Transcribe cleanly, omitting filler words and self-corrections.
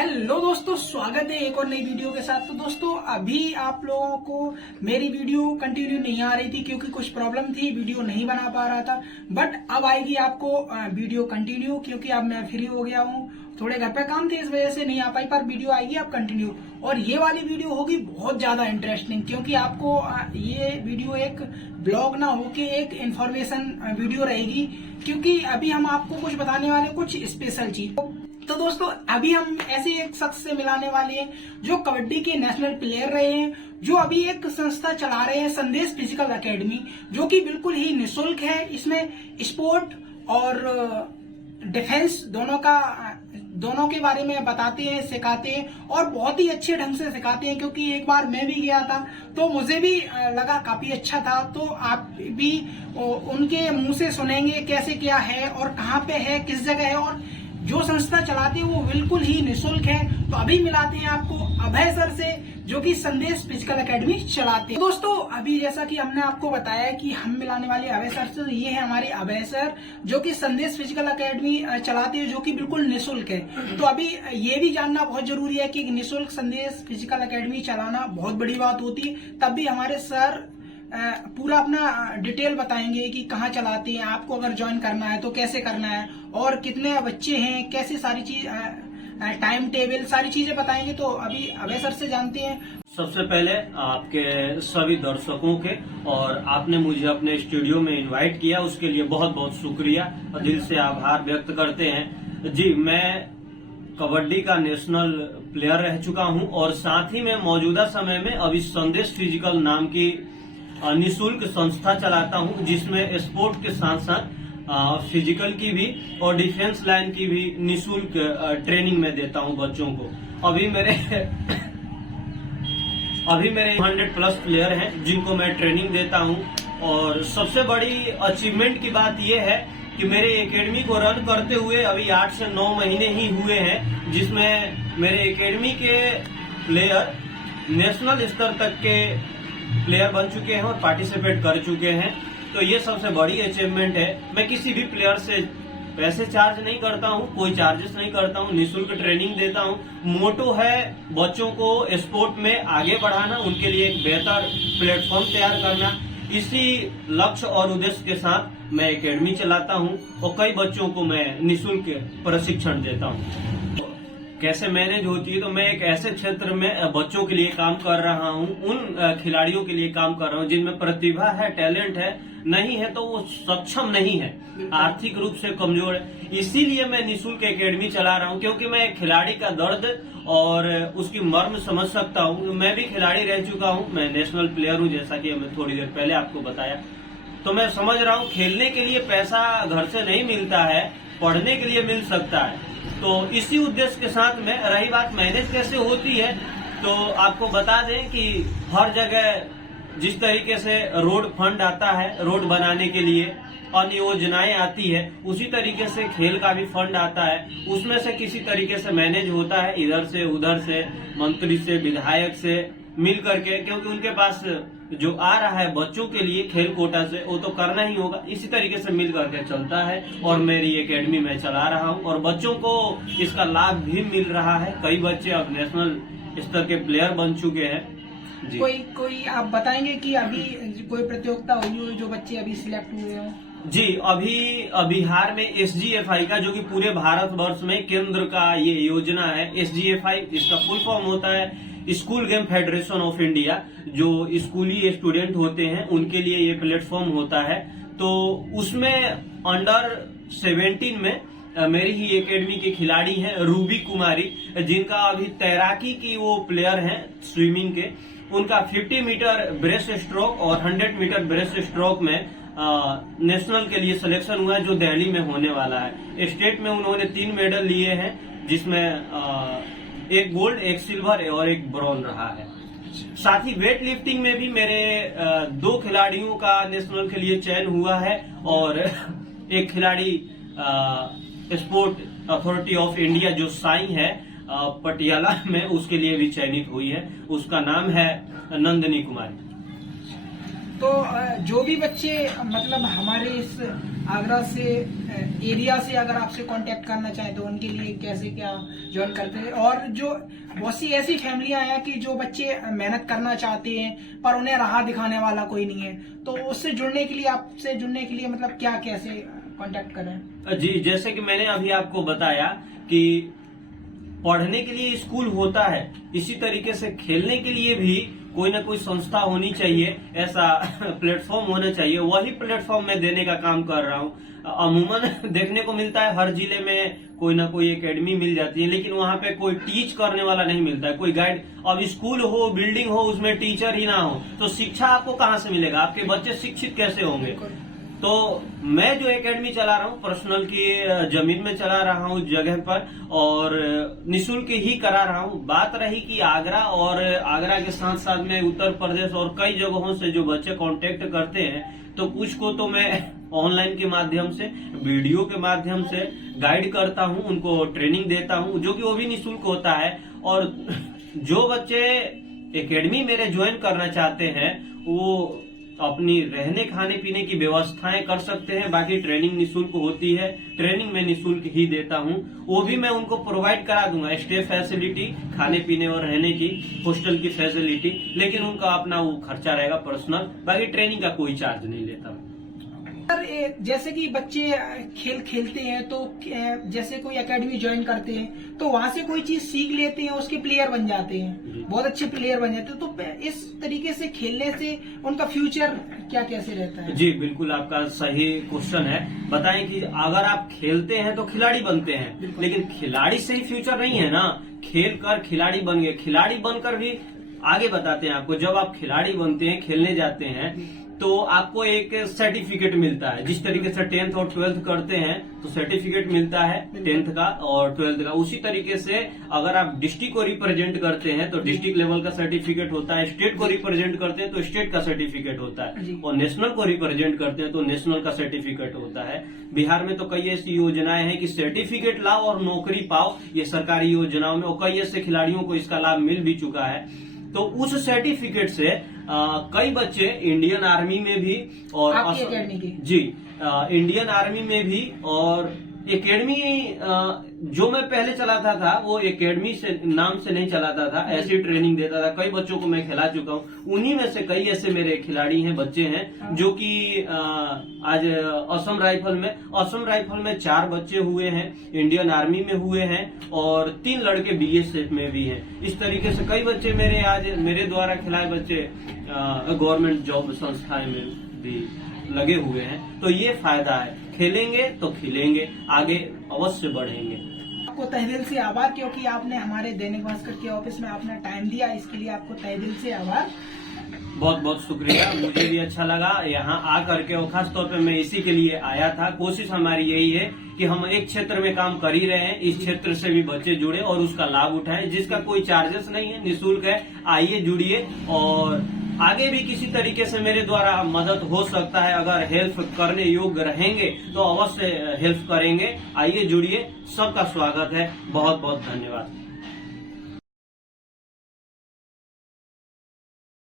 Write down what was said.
Hello दोस्तों, स्वागत है एक और नई वीडियो के साथ। तो दोस्तों, अभी आप लोगों को मेरी वीडियो कंटिन्यू नहीं आ रही थी क्योंकि कुछ प्रॉब्लम थी, वीडियो नहीं बना पा रहा था। बट अब आएगी आपको वीडियो कंटिन्यू, क्योंकि अब मैं फ्री हो गया हूँ। थोड़े घर पे काम थे, इस वजह से नहीं आ पाई, पर वीडियो आएगी अब कंटिन्यू। और ये वाली वीडियो होगी बहुत ज्यादा इंटरेस्टिंग, क्योंकि आपको ये वीडियो एक ब्लॉग ना होके एक इन्फॉर्मेशन वीडियो रहेगी, क्योंकि अभी हम आपको कुछ बताने वाले, कुछ स्पेशल चीज। तो दोस्तों, अभी हम ऐसे एक शख्स से मिलाने वाले हैं जो कबड्डी के नेशनल प्लेयर रहे हैं, जो अभी एक संस्था चला रहे हैं, संदेश फिजिकल एकेडमी, जो कि बिल्कुल ही निःशुल्क है। इसमें स्पोर्ट और डिफेंस दोनों के बारे में बताते हैं, सिखाते हैं, और बहुत ही अच्छे ढंग से सिखाते हैं। क्योंकि एक बार मैं भी गया था तो मुझे भी लगा काफी अच्छा था। तो आप भी उनके मुंह से सुनेंगे कैसे क्या है और कहाँ पे है, किस जगह है, और जो संस्था चलाते हैं वो बिल्कुल ही निःशुल्क है। तो अभी मिलाते हैं आपको अभय सर से, जो कि संदेश फिजिकल एकेडमी चलाते हैं। दोस्तों, अभी जैसा कि हमने आपको बताया कि हम मिलाने वाले अभय सर से, तो ये है हमारे अभय सर, जो कि संदेश फिजिकल एकेडमी चलाते हैं, जो कि बिल्कुल निःशुल्क है। तो अभी ये भी जानना बहुत जरूरी है कि निःशुल्क संदेश फिजिकल एकेडमी चलाना बहुत बड़ी बात होती है। तब भी हमारे सर पूरा अपना डिटेल बताएंगे कि कहाँ चलाते हैं, आपको अगर ज्वाइन करना है तो कैसे करना है, और कितने बच्चे हैं, कैसे सारी चीज, टाइम टेबल, सारी चीजें बताएंगे। तो अभी अभय सर से जानते हैं। सबसे पहले आपके सभी दर्शकों के, और आपने मुझे अपने स्टूडियो में इनवाइट किया, उसके लिए बहुत बहुत शुक्रिया और दिल से आभार व्यक्त करते हैं। जी, मैं कबड्डी का नेशनल प्लेयर रह चुका हूं, और साथ ही में मौजूदा समय में अभी संदेश फिजिकल नाम की निःशुल्क संस्था चलाता हूं, जिसमें स्पोर्ट के साथ साथ फिजिकल की भी और डिफेंस लाइन की भी निःशुल्क ट्रेनिंग में देता हूं बच्चों को। अभी मेरे 100+ प्लेयर हैं जिनको मैं ट्रेनिंग देता हूं। और सबसे बड़ी अचीवमेंट की बात यह है कि मेरे एकेडमी को रन करते हुए अभी 8 से 9 महीने ही हुए हैं, जिसमें मेरे एकेडमी के प्लेयर नेशनल स्तर तक के प्लेयर बन चुके हैं और पार्टिसिपेट कर चुके हैं। तो ये सबसे बड़ी अचीवमेंट है। मैं किसी भी प्लेयर से पैसे चार्ज नहीं करता हूं, कोई चार्जेस नहीं करता हूं, निःशुल्क ट्रेनिंग देता हूं। मोटो है बच्चों को स्पोर्ट में आगे बढ़ाना, उनके लिए एक बेहतर प्लेटफॉर्म तैयार करना। इसी लक्ष्य और उद्देश्य के साथ मैं एकेडमी चलाता हूं और कई बच्चों को मैं निःशुल्क प्रशिक्षण देता हूं। कैसे मैनेज होती है, तो मैं एक ऐसे क्षेत्र में बच्चों के लिए काम कर रहा हूं, उन खिलाड़ियों के लिए काम कर रहा हूं जिनमें प्रतिभा है, टैलेंट है, नहीं है तो वो सक्षम नहीं है, आर्थिक रूप से कमजोर है। इसीलिए मैं निःशुल्क एकेडमी चला रहा हूं, क्योंकि मैं एक खिलाड़ी का दर्द और उसकी मर्म समझ सकता हूं। मैं भी खिलाड़ी रह चुका हूं, मैं नेशनल प्लेयर हूं, जैसा कि मैं थोड़ी देर पहले आपको बताया। तो मैं समझ रहा हूं खेलने के लिए पैसा घर से नहीं मिलता है, पढ़ने के लिए मिल सकता है। तो इसी उद्देश्य के साथ में, रही बात मैनेज कैसे होती है, तो आपको बता दें कि हर जगह जिस तरीके से रोड फंड आता है रोड बनाने के लिए, अन्य योजनाएं आती है, उसी तरीके से खेल का भी फंड आता है। उसमें से किसी तरीके से मैनेज होता है, इधर से उधर से, मंत्री से, विधायक से मिल करके, क्योंकि उनके पास जो आ रहा है बच्चों के लिए खेल कोटा से, वो तो करना ही होगा। इसी तरीके से मिल करके चलता है, और मेरी एकेडमी में चला रहा हूँ और बच्चों को इसका लाभ भी मिल रहा है। कई बच्चे अब नेशनल स्तर के प्लेयर बन चुके हैं। जी। कोई आप बताएंगे कि अभी कोई प्रतियोगिता हुई हो जो बच्चे अभी सिलेक्ट हुए हो? जी, अभी बिहार में SGFI का, जो कि पूरे भारतवर्ष में केंद्र का ये योजना है, SGFI इसका फुल फॉर्म होता है school game federation of India. जो स्कूली स्टूडेंट होते हैं उनके लिए ये प्लेटफॉर्म होता है। तो उसमें अंडर 17 में मेरी ही एकेडमी के खिलाड़ी हैं रूबी कुमारी, जिनका अभी तैराकी की वो प्लेयर हैं, स्विमिंग के। उनका 50 मीटर ब्रेस्ट स्ट्रोक और 100 मीटर ब्रेस्ट स्ट्रोक में नेशनल के लिए सिलेक्शन हुआ है, जो दिल्ली में होने वाला है। स्टेट में उन्होंने 3 मेडल लिए हैं, जिसमें एक गोल्ड, एक सिल्वर और एक ब्रॉन्ज रहा है। साथ ही वेट लिफ्टिंग में भी मेरे 2 खिलाड़ियों का नेशनल के लिए चयन हुआ है, और एक खिलाड़ी स्पोर्ट अथॉरिटी ऑफ इंडिया जो साई है पटियाला में, उसके लिए भी चयनित हुई है। उसका नाम है नंदिनी कुमारी। तो जो भी बच्चे मतलब हमारे इस आगरा से एरिया से अगर आपसे कांटेक्ट करना चाहें तो उनके लिए कैसे क्या ज्वाइन करते हैं? और जो बहुत सी ऐसी फैमिलियां हैं कि जो बच्चे मेहनत करना चाहते हैं पर उन्हें राह दिखाने वाला कोई नहीं है, तो उससे जुड़ने के लिए, आपसे जुड़ने के लिए मतलब क्या, कैसे कांटेक्ट करें? जी, जैसे कि मैंने अभी आपको बताया कि पढ़ने के लिए स्कूल होता है, इसी तरीके से खेलने के लिए भी कोई ना कोई संस्था होनी चाहिए, ऐसा प्लेटफॉर्म होना चाहिए। वही प्लेटफॉर्म मैं देने का काम कर रहा हूँ। अमूमन देखने को मिलता है हर जिले में कोई ना कोई एकेडमी मिल जाती है, लेकिन वहाँ पे कोई टीच करने वाला नहीं मिलता है, कोई गाइड। अब स्कूल हो, बिल्डिंग हो, उसमें टीचर ही ना हो तो शिक्षा आपको कहाँ से मिलेगा? आपके बच्चे शिक्षित कैसे होंगे? तो मैं जो एकेडमी चला रहा हूँ पर्सनल की जमीन में चला रहा हूँ जगह पर, और निःशुल्क ही करा रहा हूँ। बात रही कि आगरा, और आगरा के साथ साथ में उत्तर प्रदेश और कई जगहों से जो बच्चे कांटेक्ट करते हैं, तो कुछ को तो मैं ऑनलाइन के माध्यम से, वीडियो के माध्यम से गाइड करता हूँ, उनको ट्रेनिंग देता हूँ, जो कि वो भी निःशुल्क होता है। और जो बच्चे एकेडमी मेरे ज्वाइन करना चाहते हैं वो अपनी रहने खाने पीने की व्यवस्थाएं कर सकते हैं। बाकी ट्रेनिंग निःशुल्क होती है, ट्रेनिंग मैं निःशुल्क ही देता हूं, वो भी मैं उनको प्रोवाइड करा दूंगा। स्टे फैसिलिटी, खाने पीने और रहने की, हॉस्टल की फैसिलिटी, लेकिन उनका अपना वो खर्चा रहेगा पर्सनल। बाकी ट्रेनिंग का कोई चार्ज नहीं लेता। सर, जैसे कि बच्चे खेल खेलते हैं तो जैसे कोई एकेडमी ज्वाइन करते हैं तो वहां से कोई चीज सीख लेते हैं, उसके प्लेयर बन जाते हैं, बहुत अच्छे प्लेयर बन जाते हैं। तो इस तरीके से खेलने से उनका फ्यूचर क्या कैसे रहता है? जी बिल्कुल, आपका सही क्वेश्चन है। बताएं कि अगर आप खेलते हैं तो खिलाड़ी बनते हैं, लेकिन खिलाड़ी से ही फ्यूचर नहीं है ना। खेल कर खिलाड़ी बन गए, खिलाड़ी बनकर भी आगे बताते हैं आपको। जब आप खिलाड़ी बनते हैं, खेलने जाते हैं, तो आपको एक सर्टिफिकेट मिलता है। जिस तरीके से 10th और 12th करते हैं तो सर्टिफिकेट मिलता है 10th का और 12th का। उसी तरीके से अगर आप डिस्ट्रिक्ट को रिप्रेजेंट करते हैं तो डिस्ट्रिक्ट लेवल का सर्टिफिकेट होता है, स्टेट को रिप्रेजेंट करते हैं तो स्टेट का सर्टिफिकेट होता है, और नेशनल को रिप्रेजेंट करते हैं तो नेशनल का सर्टिफिकेट होता है। बिहार में तो कई ऐसी योजनाएं हैं कि सर्टिफिकेट लाओ और नौकरी पाओ, ये सरकारी योजनाओं में, और कई ऐसे खिलाड़ियों को इसका लाभ मिल भी चुका है। तो उस सर्टिफिकेट से कई बच्चे इंडियन आर्मी में भी, और एकेडमी की? जी, इंडियन आर्मी में भी, और एकेडमी जो मैं पहले चलाता था वो एकेडमी से नाम से नहीं चलाता था, ऐसी ट्रेनिंग देता था। कई बच्चों को मैं खिला चुका हूँ। उन्हीं में से कई ऐसे मेरे खिलाड़ी हैं, बच्चे हैं, जो कि आज असम राइफल में 4 बच्चे हुए हैं, इंडियन आर्मी में हुए हैं, और 3 लड़के BSF में भी हैं। इस तरीके से कई बच्चे मेरे आज मेरे द्वारा खिलाए बच्चे गवर्नमेंट जॉब संस्थाएं में भी लगे हुए हैं। तो ये फायदा है, खेलेंगे तो खिलेंगे, आगे अवश्य बढ़ेंगे। आपको तहे दिल से आभार, क्योंकि आपने हमारे दैनिक भास्कर के ऑफिस में अपना टाइम दिया, इसके लिए आपको तहे दिल से आभार। बहुत बहुत शुक्रिया, मुझे भी अच्छा लगा यहाँ आकर के, और खास तौर पे मैं इसी के लिए आया था। कोशिश हमारी यही है कि हम एक क्षेत्र में काम कर ही रहे हैं, इस क्षेत्र से भी बच्चे जुड़े और उसका लाभ उठाएं, जिसका कोई चार्जेस नहीं है, निःशुल्क है। आइए, जुड़िए, और आगे भी किसी तरीके से मेरे द्वारा मदद हो सकता है। अगर हेल्प करने योग्य रहेंगे तो अवश्य हेल्प करेंगे। आइए, जुड़िए, सबका स्वागत है। बहुत बहुत धन्यवाद।